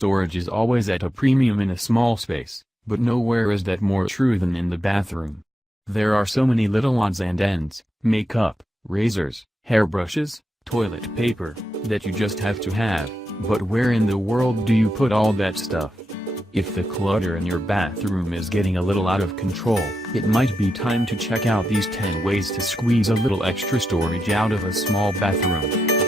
storage is always at a premium in a small space, but nowhere is that more true than in the bathroom. There are so many little odds and ends, makeup, razors, hairbrushes, toilet paper, that you just have to have, but where in the world do you put all that stuff? If the clutter in your bathroom is getting a little out of control, it might be time to check out these 10 ways to squeeze a little extra storage out of a small bathroom.